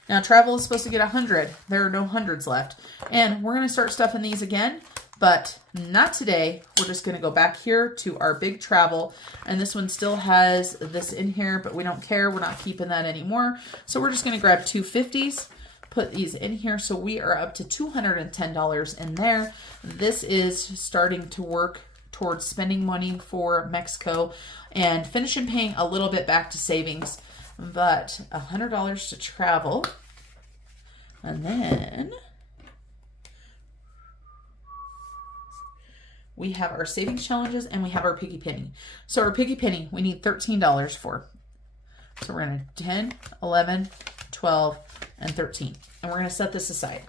Now travel is supposed to get 100. There are no hundreds left. And we're going to start stuffing these again, but not today. We're just going to go back here to our big travel. And this one still has this in here, but we don't care. We're not keeping that anymore. So we're just going to grab 2 50s, put these in here. So we are up to $210 in there. This is starting to work towards spending money for Mexico and finishing paying a little bit back to savings. but $100 to travel. And then we have our savings challenges and we have our piggy penny. So our piggy penny, we need $13 for. So we're going to 10, 11, 12, and 13. And we're going to set this aside.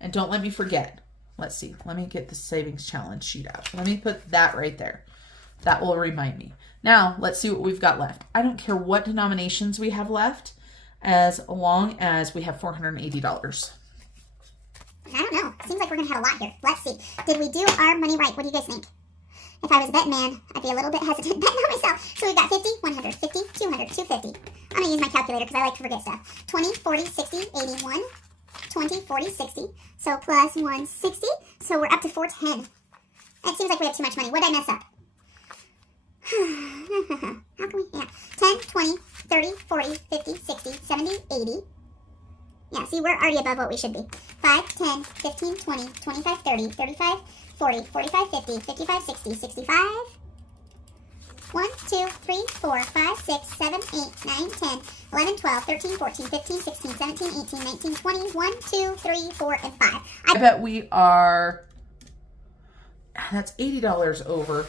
And don't let me forget. Let's see. Let me get the savings challenge sheet out. Let me put that right there. That will remind me. Now, let's see what we've got left. I don't care what denominations we have left, as long as we have $480. I don't know. Seems like we're going to have a lot here. Let's see. Did we do our money right? What do you guys think? If I was a betting man, I'd be a little bit hesitant betting on myself. So we've got 50, 100, 50, 200, 250. I'm going to use my calculator because I like to forget stuff. 20, 40, 60, 81, 20, 40, 60. So plus 160. So we're up to 410. It seems like we have too much money. What did I mess up? How can we? Yeah. 10, 20, 30, 40, 50, 60, 70, 80. Yeah, see, we're already above what we should be. 5, 10, 15, 20, 25, 30, 35, 40, 45, 50, 55, 60, 65. 1, 2, 3, 4, 5, 6, 7, 8, 9, 10, 11, 12, 13, 14, 15, 16, 17, 18, 19, 20, 1, 2, 3, 4, and 5. I bet we are, that's $80 over.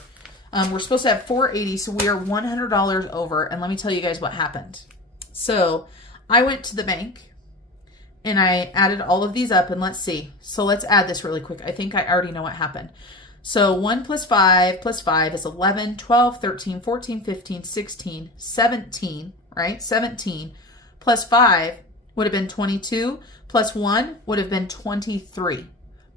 We're supposed to have $480, so we are $100 over. And let me tell you guys what happened. So I went to the bank and I added all of these up, and let's see. So let's add this really quick. I think I already know what happened. So 1 plus 5 is 11, 12, 13, 14, 15, 16, 17, right? 17 plus 5 would have been 22, plus 1 would have been 23.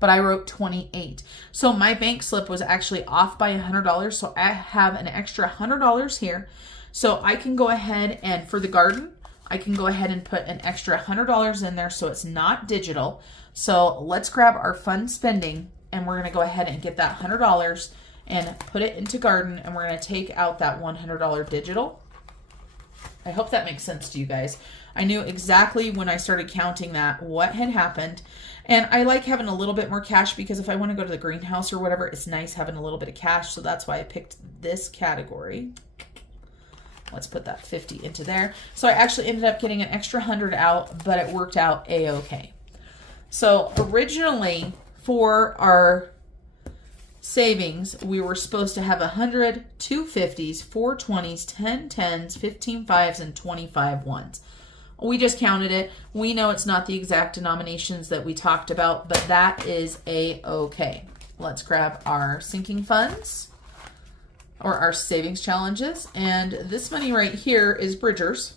But I wrote 28. So my bank slip was actually off by $100. So I have an extra $100 here. So I can go ahead and, for the garden, I can go ahead and put an extra $100 in there so it's not digital. So let's grab our fun spending and we're going to go ahead and get that $100 and put it into garden, and we're going to take out that $100 digital. I hope that makes sense to you guys. I knew exactly when I started counting that what had happened. And I like having a little bit more cash because if I want to go to the greenhouse or whatever, it's nice having a little bit of cash. So that's why I picked this category. Let's put that 50 into there. So I actually ended up getting an extra 100 out, but it worked out a-okay. So originally for our savings, we were supposed to have 100, 2 50s, 4 20s, 10 10s, 15 5s, and 25 1s. We just counted it. We know it's not the exact denominations that we talked about, but that is a-okay. Let's grab our sinking funds or our savings challenges. And this money right here is Bridger's.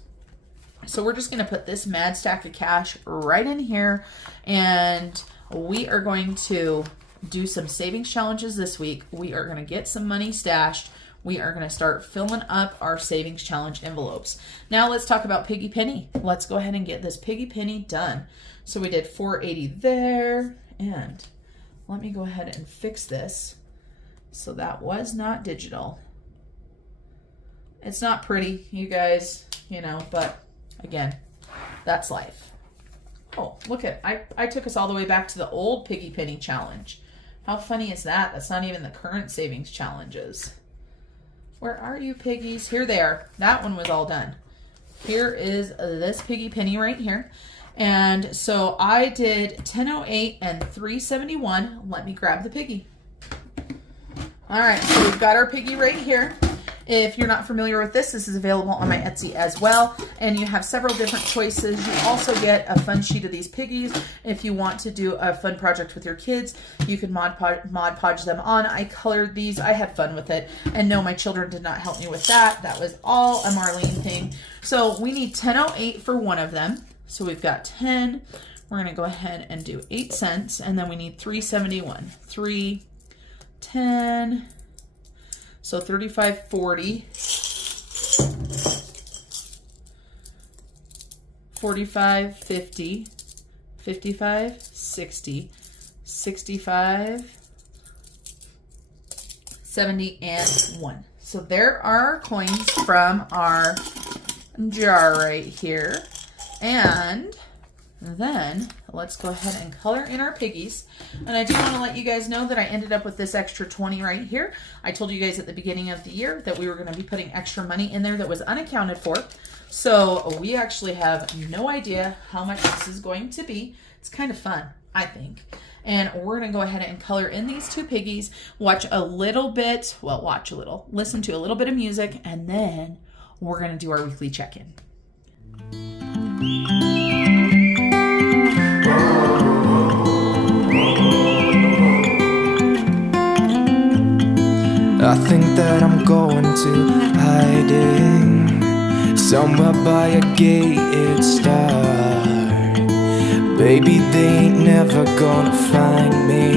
So we're just going to put this mad stack of cash right in here. And we are going to do some savings challenges this week. We are going to get some money stashed. We are going to start filling up our savings challenge envelopes. Now let's talk about piggy penny. Let's go ahead and get this piggy penny done. So we did 480 there, and let me go ahead and fix this. So that was not digital. It's not pretty, you guys, you know, but again, that's life. Oh, look at, I took us all the way back to the old piggy penny challenge. How funny is that? That's not even the current savings challenges. Where are you, piggies? Here they are. That one was all done. Here is this piggy penny right here. And so I did 1008 and 371. Let me grab the piggy. All right, so we've got our piggy right here. If you're not familiar with this, this is available on my Etsy as well. And you have several different choices. You also get a fun sheet of these piggies. If you want to do a fun project with your kids, you can Mod Podge them on. I colored these. I had fun with it. And no, my children did not help me with that. That was all a Marlene thing. So we need 1008 for one of them. So we've got 10. We're going to go ahead and do 8 cents. And then we need 371. 3, 10. So 35, 40, 45, 50, 55, 60, 65, 70, and 1. So there are our coins from our jar right here. And then let's go ahead and color in our piggies. And I do want to let you guys know that I ended up with this extra 20 right here. I told you guys at the beginning of the year that we were going to be putting extra money in there that was unaccounted for. So we actually have no idea how much this is going to be. It's kind of fun, I think. And we're going to go ahead and color in these two piggies, watch a little bit, well, watch a little, listen to a little bit of music, and then we're going to do our weekly check-in. I think that I'm going to hiding somewhere by a gated star. Baby, they ain't never gonna find me.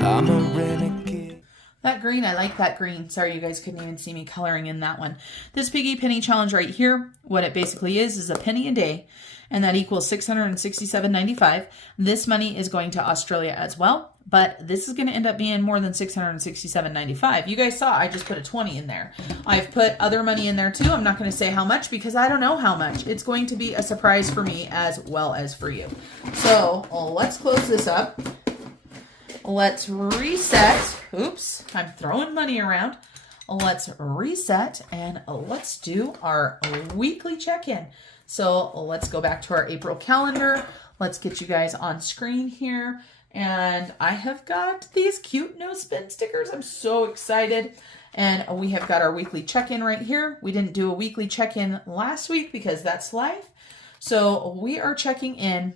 I'm a renegade. That green, I like that green. Sorry, you guys couldn't even see me coloring in that one. This piggy penny challenge right here, what it basically is a penny a day, and that equals $667.95. This money is going to Australia as well, but this is going to end up being more than $667.95. You guys saw I just put a 20 in there. I've put other money in there too. I'm not going to say how much because I don't know how much. It's going to be a surprise for me as well as for you. So let's close this up. Let's reset. Oops, I'm throwing money around. Let's reset and let's do our weekly check-in. So let's go back to our April calendar. Let's get you guys on screen here. And I have got these cute no spin stickers. I'm so excited. And we have got our weekly check-in right here. We didn't do a weekly check-in last week because that's life. So we are checking in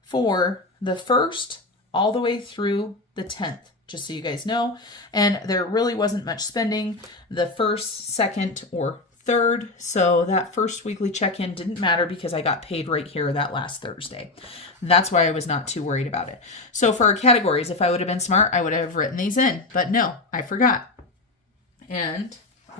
for the 1st all the way through the 10th, just so you guys know. And there really wasn't much spending the 1st, 2nd, or 3rd. So that first weekly check-in didn't matter because I got paid right here that last Thursday. That's why I was not too worried about it. So for our categories, if I would have been smart, I would have written these in, but no, I forgot. And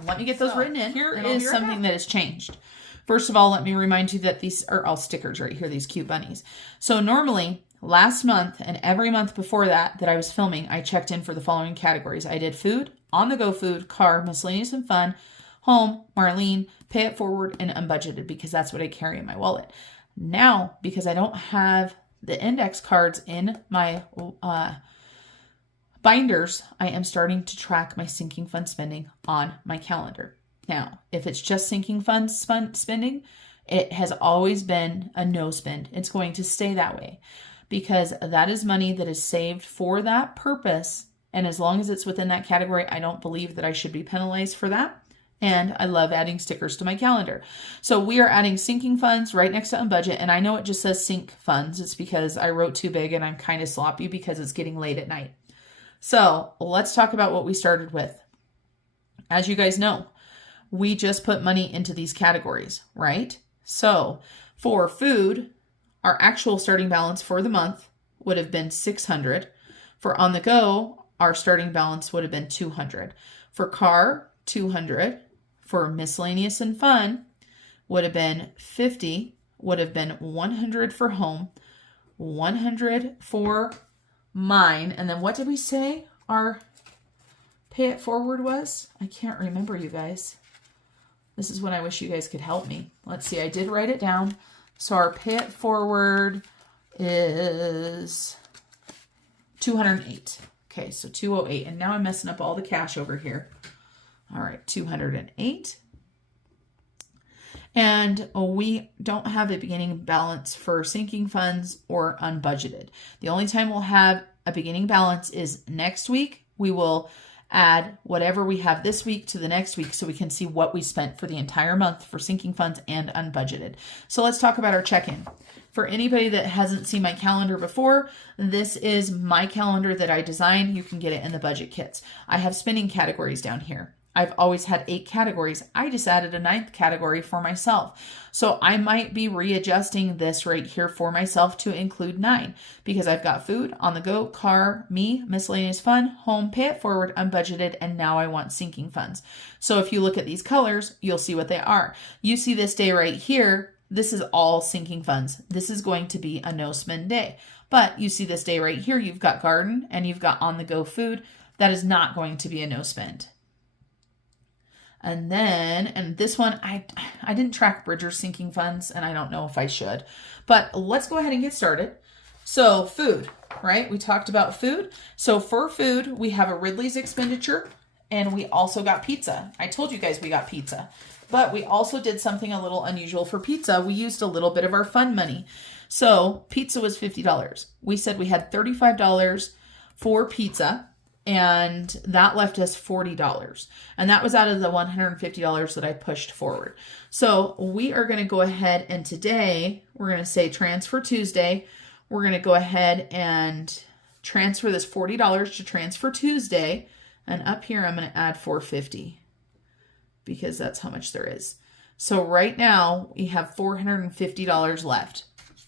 let me get those written in. Here is something that has changed. First of all, let me remind you that these are all stickers right here, these cute bunnies. So normally last month and every month before that I was filming, I checked in for the following categories. I did food, on-the-go food, car, miscellaneous and fun, home, Marlene, pay it forward, and unbudgeted because that's what I carry in my wallet. Now, because I don't have the index cards in my binders, I am starting to track my sinking fund spending on my calendar. Now, if it's just sinking fund spending, it has always been a no spend. It's going to stay that way because that is money that is saved for that purpose. And as long as it's within that category, I don't believe that I should be penalized for that. And I love adding stickers to my calendar. So we are adding sinking funds right next to unbudget. And I know it just says sink funds. It's because I wrote too big and I'm kind of sloppy because it's getting late at night. So let's talk about what we started with. As you guys know, we just put money into these categories, right? So for food, our actual starting balance for the month would have been $600. For on the go, our starting balance would have been $200. For car, $200. For miscellaneous and fun would have been $50, would have been $100 for home, $100 for mine. And then what did we say our pay it forward was? I can't remember, you guys. This is when I wish you guys could help me. Let's see, I did write it down. So our pay it forward is 208. Okay, so 208. And now I'm messing up all the cash over here. All right, 208. And we don't have a beginning balance for sinking funds or unbudgeted. The only time we'll have a beginning balance is next week. We will add whatever we have this week to the next week so we can see what we spent for the entire month for sinking funds and unbudgeted. So let's talk about our check-in. For anybody that hasn't seen my calendar before, this is my calendar that I designed. You can get it in the budget kits. I have spending categories down here. I've always had 8 categories. I just added a 9th category for myself. So I might be readjusting this right here for myself to include 9 because I've got food, on the go, car, me, miscellaneous fun, home, pay it forward, unbudgeted, and now I want sinking funds. So if you look at these colors, you'll see what they are. You see this day right here. This is all sinking funds. This is going to be a no spend day. But you see this day right here. You've got garden and you've got on the go food. That is not going to be a no spend. And then, and this one, I didn't track Bridger's sinking funds, and I don't know if I should. But let's go ahead and get started. So food, right? We talked about food. So for food, we have a Ridley's expenditure, and we also got pizza. I told you guys we got pizza. But we also did something a little unusual for pizza. We used a little bit of our fund money. So pizza was $50. We said we had $35 for pizza, and that left us $40. And that was out of the $150 that I pushed forward. So we are going to go ahead, and today we're going to say Transfer Tuesday. We're going to go ahead and transfer this $40 to Transfer Tuesday. And up here, I'm going to add $450 because that's how much there is. So right now we have $450 left.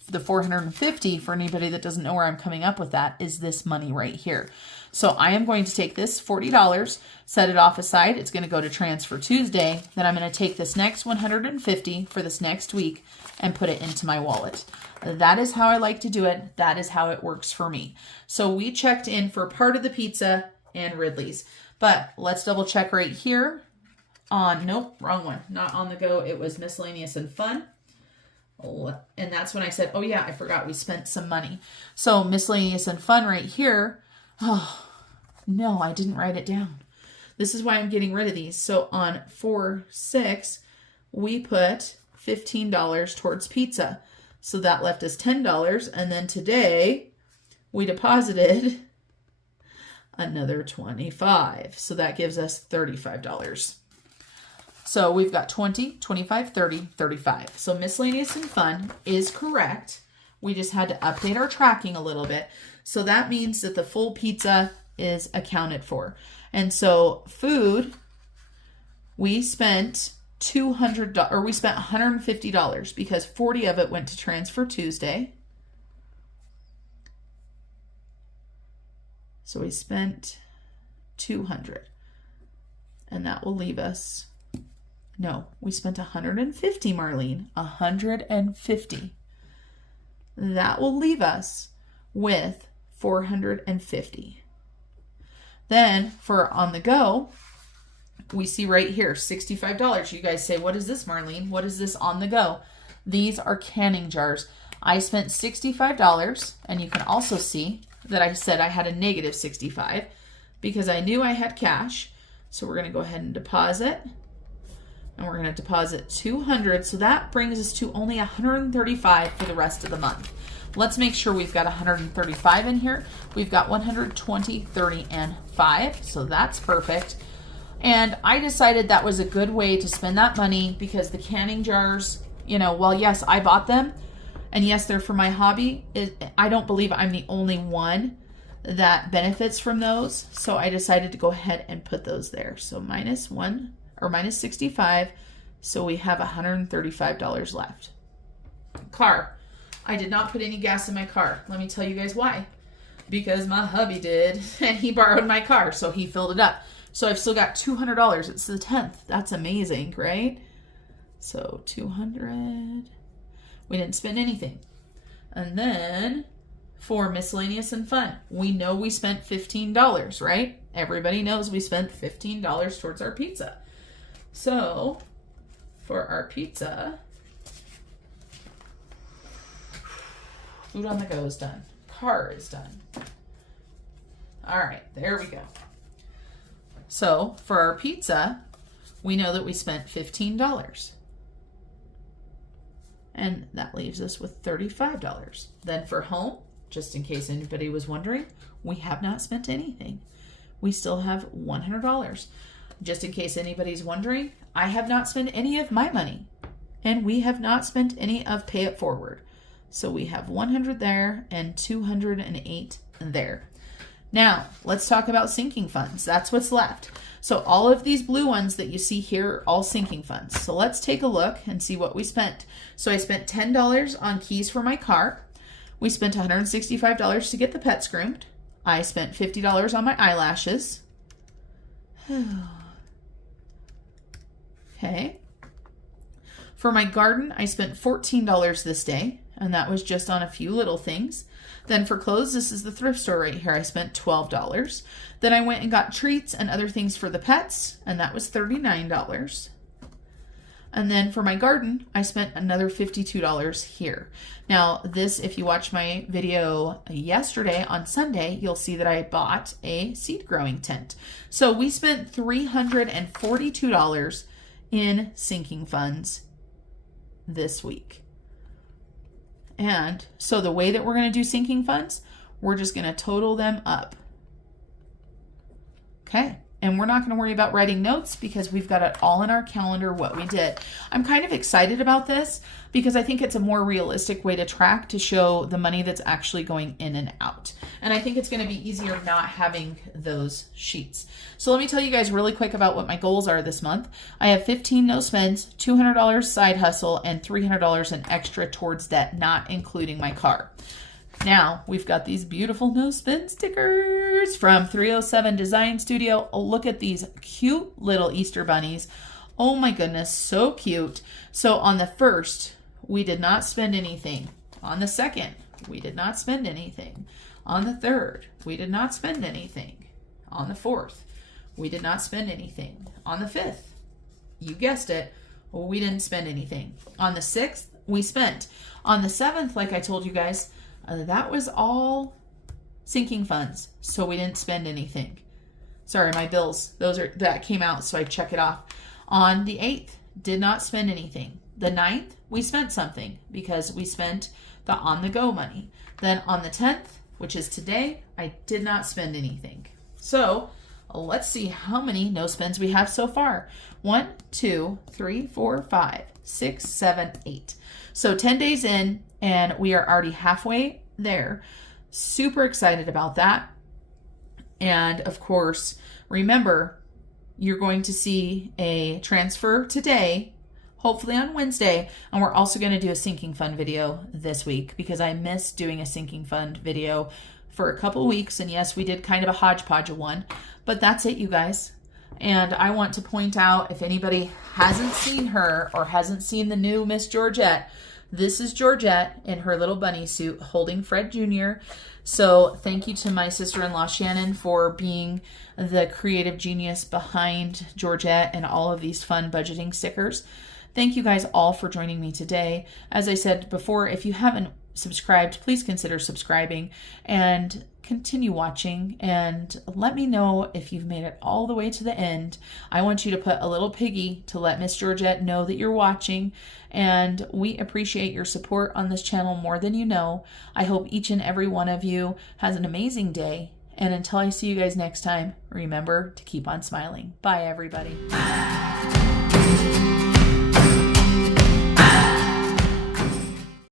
The $450, for anybody that doesn't know where I'm coming up with that, is this money right here. So I am going to take this $40, set it off aside. It's going to go to Transfer Tuesday. Then I'm going to take this next $150 for this next week and put it into my wallet. That is how I like to do it. That is how it works for me. So we checked in for part of the pizza and Ridley's. But let's double check right here on, nope, wrong one. Not On the Go. It was Miscellaneous and Fun. And that's when I said, oh yeah, I forgot we spent some money. So Miscellaneous and Fun right here. Oh, no, I didn't write it down. This is why I'm getting rid of these. So on 4/6, we put $15 towards pizza. So that left us $10. And then today we deposited another $25. So that gives us $35. So we've got 20, 25, 30, 35. So Miscellaneous and Fun is correct. We just had to update our tracking a little bit. So that means that the full pizza is accounted for. And so food, we spent $200, or we spent $150 because 40 of it went to Transfer Tuesday. So we spent $200. And that will leave us, no, we spent $150, Marlene, $150. That will leave us with $450. Then for On the Go, we see right here, $65. You guys say, what is this, Marlene? What is this On the Go? These are canning jars. I spent $65, and you can also see that I said I had a negative $65 because I knew I had cash. So we're going to go ahead and deposit. And we're going to deposit $200. So that brings us to only $135 for the rest of the month. Let's make sure we've got $135 in here. We've got $120, $30, and $5. So that's perfect. And I decided that was a good way to spend that money because the canning jars, you know, well, yes, I bought them. And yes, they're for my hobby. I don't believe I'm the only one that benefits from those. So I decided to go ahead and put those there. So minus 65. So we have $135 left. Car. I did not put any gas in my car. Let me tell you guys why. Because my hubby did, and he borrowed my car, so he filled it up. So I've still got $200. It's the 10th. That's amazing, right? So 200. We didn't spend anything. And then for Miscellaneous and Fun, we know we spent $15, right? Everybody knows we spent $15 towards our pizza. So for our pizza, Food on the Go is done. Car is done. All right, there we go. So for our pizza, we know that we spent $15. And that leaves us with $35. Then for home, just in case anybody was wondering, we have not spent anything. We still have $100. Just in case anybody's wondering, I have not spent any of my money. And we have not spent any of Pay It Forward. So we have 100 there and 208 there. Now, let's talk about sinking funds. That's what's left. So all of these blue ones that you see here are all sinking funds. So let's take a look and see what we spent. So I spent $10 on keys for my car. We spent $165 to get the pets groomed. I spent $50 on my eyelashes. Okay. For my garden, I spent $14 this day. and that was just on a few little things. Then for clothes, this is the thrift store right here. I spent $12. Then I went and got treats and other things for the pets, and that was $39. And then for my garden, I spent another $52 here. Now this, if you watch my video yesterday on Sunday, you'll see that I bought a seed growing tent. So we spent $342 in sinking funds this week. And so the way that we're going to do sinking funds, we're just going to total them up. Okay. And we're not going to worry about writing notes because we've got it all in our calendar what we did. I'm kind of excited about this because I think it's a more realistic way to track, to show the money that's actually going in and out. And I think it's going to be easier not having those sheets. So let me tell you guys really quick about what my goals are this month. I have 15 no spends, $200 side hustle, and $300 in extra towards debt, not including my car. Now, we've got these beautiful no spend stickers from 307 Design Studio. Oh, look at these cute little Easter bunnies. Oh my goodness, so cute. So on the first, we did not spend anything. On the second, we did not spend anything. On the third, we did not spend anything. On the fourth, we did not spend anything. On the fifth, you guessed it, we didn't spend anything. On the sixth, we spent. On the seventh, like I told you guys, that was all sinking funds, so we didn't spend anything. Sorry, my bills, that came out, so I check it off. On the 8th, did not spend anything. The 9th, we spent something because we spent the on-the-go money. Then on the 10th, which is today, I did not spend anything. So let's see how many no spends we have so far. 1, 2, 3, 4, 5, 6, 7, 8. So 10 days in, and we are already halfway there. Super excited about that. And of course, remember, you're going to see a transfer today, hopefully on Wednesday, and we're also going to do a sinking fund video this week because I missed doing a sinking fund video for a couple weeks. And yes, we did kind of a hodgepodge of one, but that's it, you guys. And I want to point out, if anybody hasn't seen her or hasn't seen the new Miss Georgette, this is Georgette in her little bunny suit holding Fred Jr. So thank you to my sister-in-law Shannon for being the creative genius behind Georgette and all of these fun budgeting stickers. Thank you guys all for joining me today. As I said before, if you haven't subscribed, please consider subscribing and continue watching, and let me know if you've made it all the way to the end. I want you to put a little piggy to let Miss Georgette know that you're watching, and we appreciate your support on this channel more than you know. I hope each and every one of you has an amazing day, and until I see you guys next time, remember to keep on smiling. Bye, everybody.